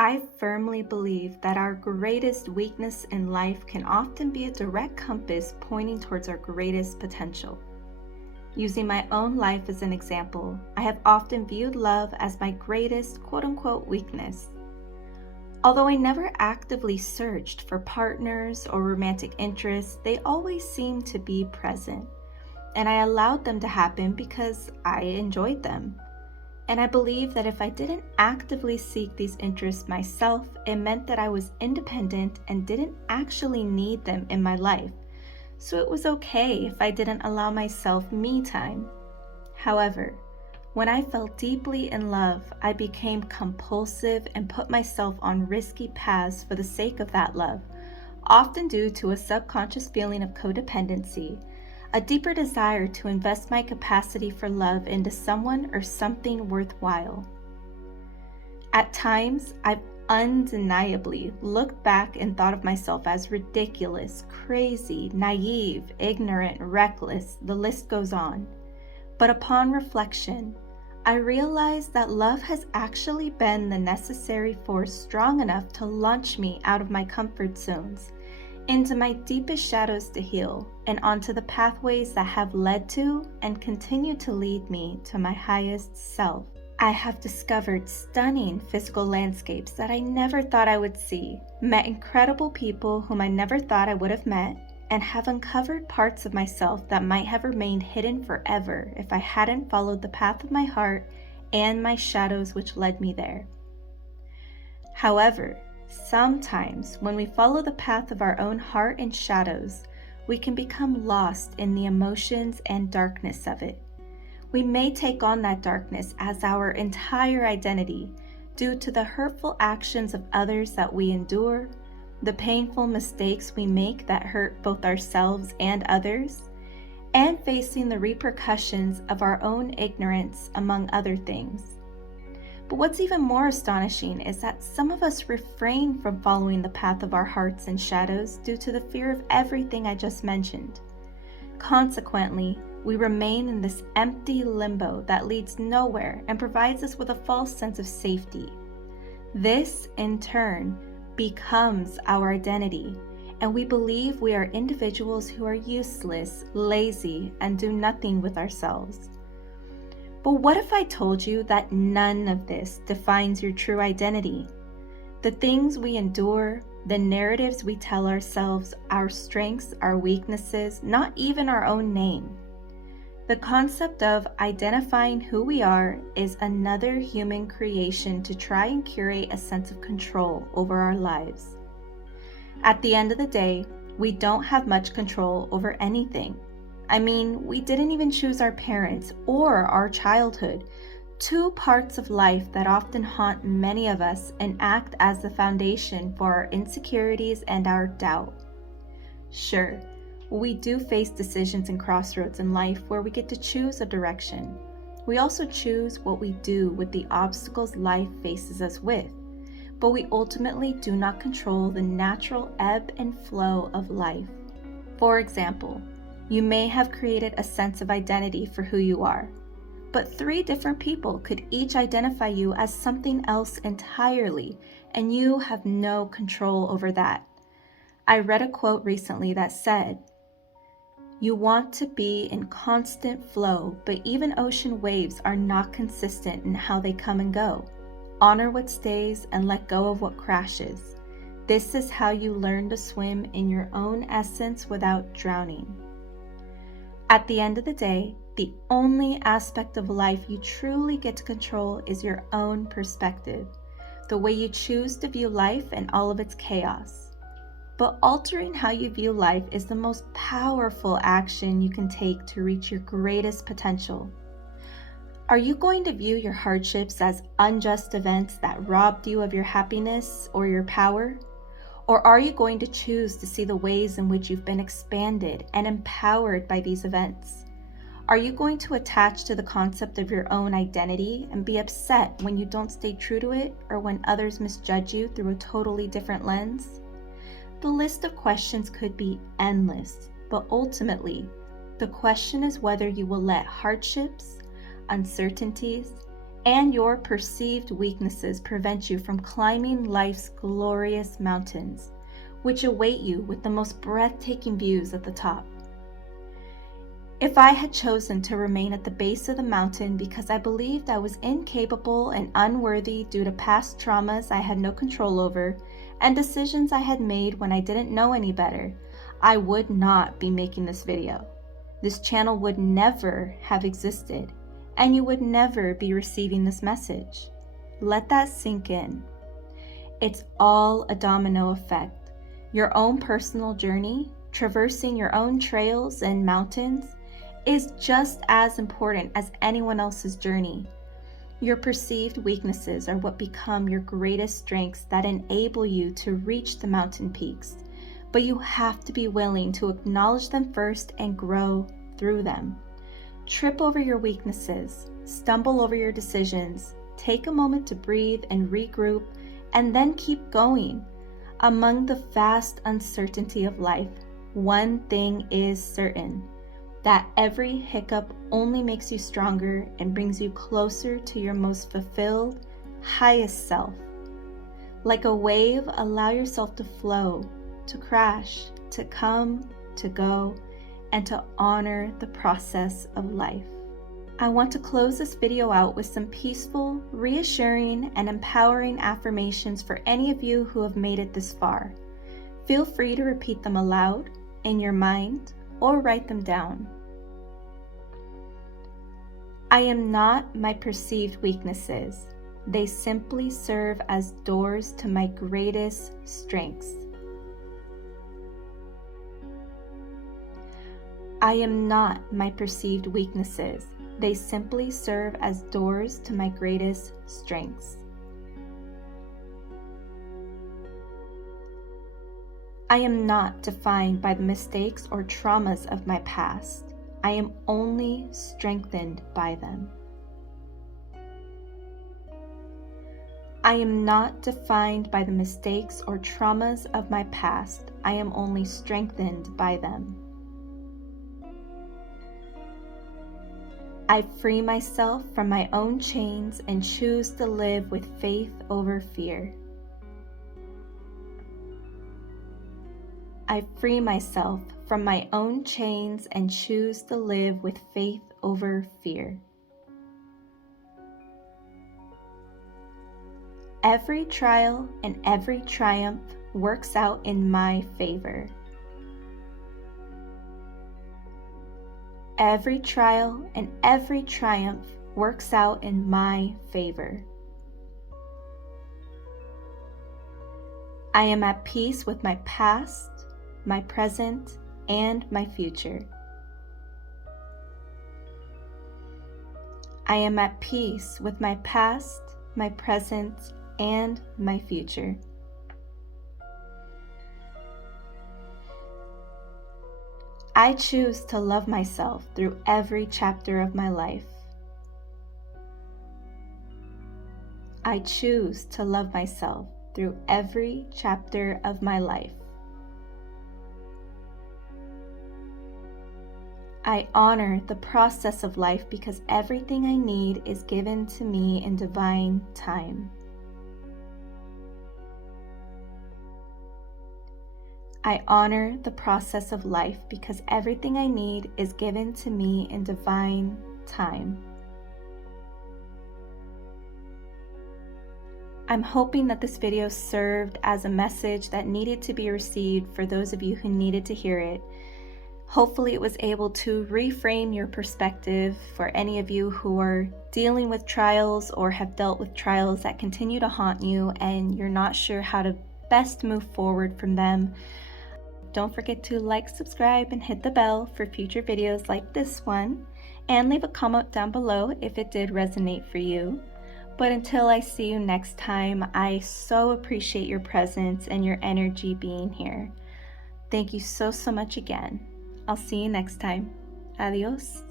I firmly believe that our greatest weakness in life can often be a direct compass pointing towards our greatest potential. Using my own life as an example, I have often viewed love as my greatest quote-unquote weakness. Although I never actively searched for partners or romantic interests, they always seemed to be present, and I allowed them to happen because I enjoyed them. And I believe that if I didn't actively seek these interests myself, it meant that I was independent and didn't actually need them in my life. So it was okay if I didn't allow myself me time. However, when I fell deeply in love, I became compulsive and put myself on risky paths for the sake of that love, often due to a subconscious feeling of codependency, a deeper desire to invest my capacity for love into someone or something worthwhile. At times, I've undeniably looked back and thought of myself as ridiculous, crazy, naive, ignorant, reckless, the list goes on. But upon reflection, I realized that love has actually been the necessary force strong enough to launch me out of my comfort zones, into my deepest shadows to heal, and onto the pathways that have led to and continue to lead me to my highest self. I have discovered stunning physical landscapes that I never thought I would see, met incredible people whom I never thought I would have met, and have uncovered parts of myself that might have remained hidden forever if I hadn't followed the path of my heart and my shadows which led me there. However, sometimes when we follow the path of our own heart and shadows, we can become lost in the emotions and darkness of it. We may take on that darkness as our entire identity due to the hurtful actions of others that we endure, the painful mistakes we make that hurt both ourselves and others, and facing the repercussions of our own ignorance, among other things. But what's even more astonishing is that some of us refrain from following the path of our hearts and shadows due to the fear of everything I just mentioned. Consequently, we remain in this empty limbo that leads nowhere and provides us with a false sense of safety. This, in turn, becomes our identity, and we believe we are individuals who are useless, lazy, and do nothing with ourselves. But what if I told you that none of this defines your true identity? The things we endure, the narratives we tell ourselves, our strengths, our weaknesses, not even our own name. The concept of identifying who we are is another human creation to try and curate a sense of control over our lives. At the end of the day, we don't have much control over anything. I mean, we didn't even choose our parents or our childhood, two parts of life that often haunt many of us and act as the foundation for our insecurities and our doubt. Sure, we do face decisions and crossroads in life where we get to choose a direction. We also choose what we do with the obstacles life faces us with, but we ultimately do not control the natural ebb and flow of life. For example, you may have created a sense of identity for who you are, but 3 different people could each identify you as something else entirely, and you have no control over that. I read a quote recently that said, "You want to be in constant flow, but even ocean waves are not consistent in how they come and go. Honor what stays and let go of what crashes. This is how you learn to swim in your own essence without drowning." At the end of the day, the only aspect of life you truly get to control is your own perspective, the way you choose to view life and all of its chaos. But altering how you view life is the most powerful action you can take to reach your greatest potential. Are you going to view your hardships as unjust events that robbed you of your happiness or your power? Or are you going to choose to see the ways in which you've been expanded and empowered by these events? Are you going to attach to the concept of your own identity and be upset when you don't stay true to it or when others misjudge you through a totally different lens? The list of questions could be endless, but ultimately, the question is whether you will let hardships, uncertainties, and your perceived weaknesses prevent you from climbing life's glorious mountains, which await you with the most breathtaking views at the top. If I had chosen to remain at the base of the mountain because I believed I was incapable and unworthy due to past traumas I had no control over and decisions I had made when I didn't know any better, I would not be making this video. This channel would never have existed, and you would never be receiving this message. Let that sink in. It's all a domino effect. Your own personal journey, traversing your own trails and mountains, is just as important as anyone else's journey. Your perceived weaknesses are what become your greatest strengths that enable you to reach the mountain peaks, but you have to be willing to acknowledge them first and grow through them. Trip over your weaknesses, stumble over your decisions, take a moment to breathe and regroup, and then keep going. Among the vast uncertainty of life, one thing is certain: that every hiccup only makes you stronger and brings you closer to your most fulfilled, highest self. Like a wave, allow yourself to flow, to crash, to come, to go, and to honor the process of life. I want to close this video out with some peaceful, reassuring, and empowering affirmations for any of you who have made it this far. Feel free to repeat them aloud, in your mind, or write them down. I am not my perceived weaknesses. They simply serve as doors to my greatest strengths. I am not my perceived weaknesses. They simply serve as doors to my greatest strengths. I am not defined by the mistakes or traumas of my past. I am only strengthened by them. I am not defined by the mistakes or traumas of my past. I am only strengthened by them. I free myself from my own chains and choose to live with faith over fear. I free myself from my own chains and choose to live with faith over fear. Every trial and every triumph works out in my favor. Every trial and every triumph works out in my favor. I am at peace with my past, my present, and my future. I am at peace with my past, my present, and my future. I choose to love myself through every chapter of my life. I choose to love myself through every chapter of my life. I honor the process of life because everything I need is given to me in divine time. I honor the process of life because everything I need is given to me in divine time. I'm hoping that this video served as a message that needed to be received for those of you who needed to hear it. Hopefully it was able to reframe your perspective for any of you who are dealing with trials or have dealt with trials that continue to haunt you and you're not sure how to best move forward from them. Don't forget to like, subscribe, and hit the bell for future videos like this one, and leave a comment down below if it did resonate for you. But until I see you next time, I so appreciate your presence and your energy being here. Thank you so much again. I'll see you next time. Adios.